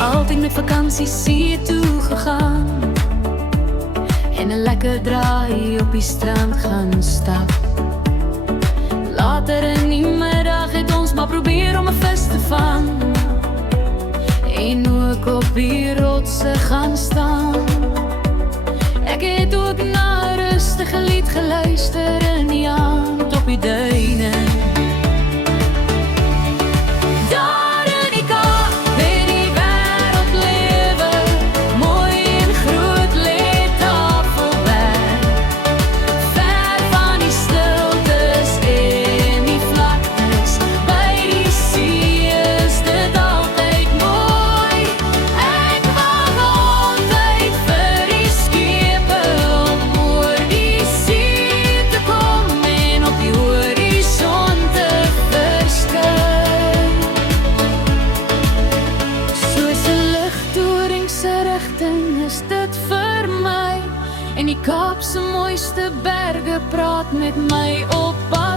Altyd met vakansie see toe gegaan en 'n lekker draai op die strand gaan stap. Later in die middag het ons maar probeer om 'n vis te vang en ook op die rotse gaan staan. Ek het ook na 'n rustige lied geluister in die aand op die duine. Daar in die Kaap waar die wêreld lewe, mooi en groot lê Tafelberg. Ver van die stiltes en die vlaktes, by die see is dit altyd mooi. Ek wag altyd vir die skepe om oor die see te kom en op die horison te verskyn. Soos 'n ligtoring se rigting is dit vir my, en die Kaap se mooiste berge praat met my op pad.